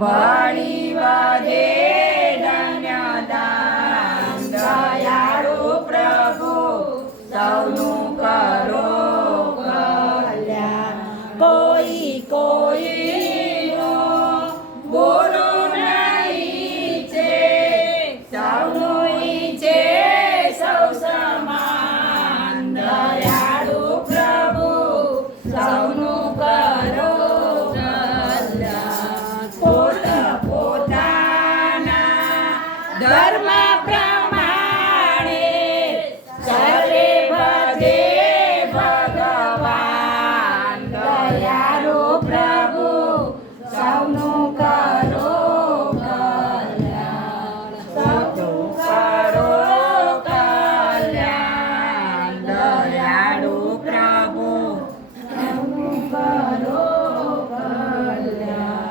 વળી વધે ધન્યદાન દયાળુ પ્રભુ સૌનું કરો કલ્યાણ કોઈ કોઈનું બોલું નહીં છે સૌનું ઈચ્છે સૌ સમાન દયાળુ પ્રભુ સૌનું કરો કલ્યાણ પોતાના ધર્મ પ્રમાણે સર્વે ભજે ભગવાન દયાળુ પ્રભુ સૌનું કરો કલ્યાણ સૌનું કરો કલ્યાણ દયાળુ પ્રભુ સૌનું કરો કલ્યાણ.